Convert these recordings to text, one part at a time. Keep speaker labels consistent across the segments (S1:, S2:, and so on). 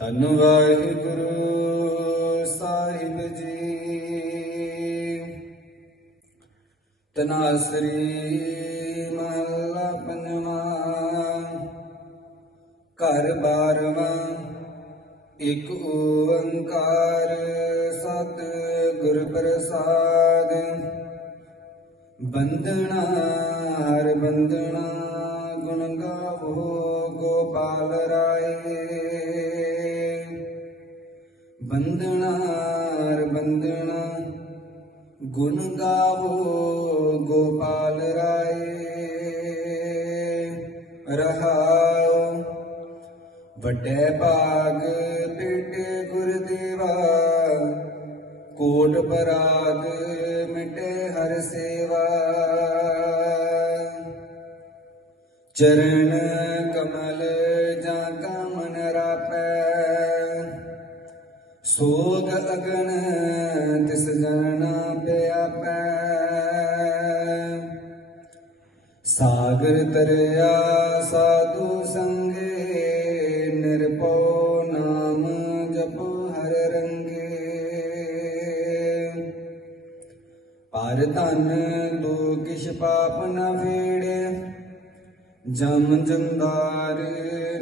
S1: ਧੰਨ ਵਾਹਿਗੁਰੂ ਸਾਹਿਬ ਜੀ। ਤਨਾਸਰੀ ਮਹਲਾ ਪੰਜਵਾ, ਘਰ ਬਾਰਵਾਂ, ਇਕ ਓੰਕਾਰ ਸਤ ਗੁਰ ਪ੍ਰਸਾਦ। ਬੰਦਨਾ ਹਰ ਬੰਦਨਾ ਗੁਣ ਗਾਵੋ ਗੋਪਾਲ ਰਾਏ। ਬੰਦਨਾ ਹਰ ਬੰਦਨਾ, ਗੁਣ ਗਾਵੋ ਗੋਪਾਲ ਰਾਏ। ਰਹਾਉ, ਵੱਡੇ ਭਾਗ ਪੇਟੇ ਗੁਰਦੇਵਾ ਕੋਟ ਪਰਾਗ ਮਿਟੇ ਹਰ ਸੇਵਾ। ਚਰਨ ਕਮਲ ਜਾਂ ਕਾਮਨ ਰਾਪੈ ਸੋਗ ਅਗਨ ਤਿਸ ਜਨਨਾ ਪਿਆਪੈ ਸਾਗਰ ਤਰਿਆ ਸਾਧੂ ਸੰਗੇ, ਨਿਰਭਉ ਨਾਮ ਜਪੋ ਹਰ ਰੰਗੇ। ਪਰ ਧਨ ਤੋ ਕਿਛ ਪਾਪ ਨਾ ਫੇੜੇ, ਜਮ ਜੰਦਾਰ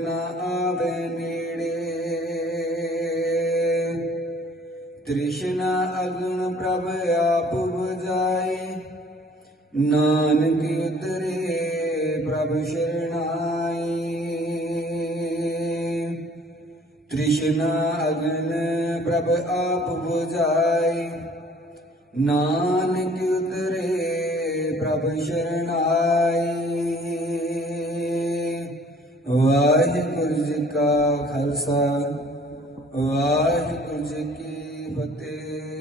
S1: ਨ ਆਵੇ ਨੇੜੇ। ਤ੍ਰਿਸ਼ਨਾ ਅਗਨ ਪ੍ਰਭ ਆਪ 부ਜਾਏ ਨਾਨਕ ਉਤਰੇ ਪ੍ਰਭ ਸ਼ਰਣਾਈ ਤ੍ਰਿਸ਼ਨਾ ਅਗਨ ਪ੍ਰਭ ਆਪ 부ਜਾਏ ਨਾਨਕ ਉਤਰੇ ਪ੍ਰਭ ਸ਼ਰਣਾਈ ਵਾਹਿਗੁਰੂ ਜੀ ਕਾ ਖਾਲਸਾ, ਵਾਹਿਗੁਰੂ ਜੀ ਕੀ ਫਤਿਹ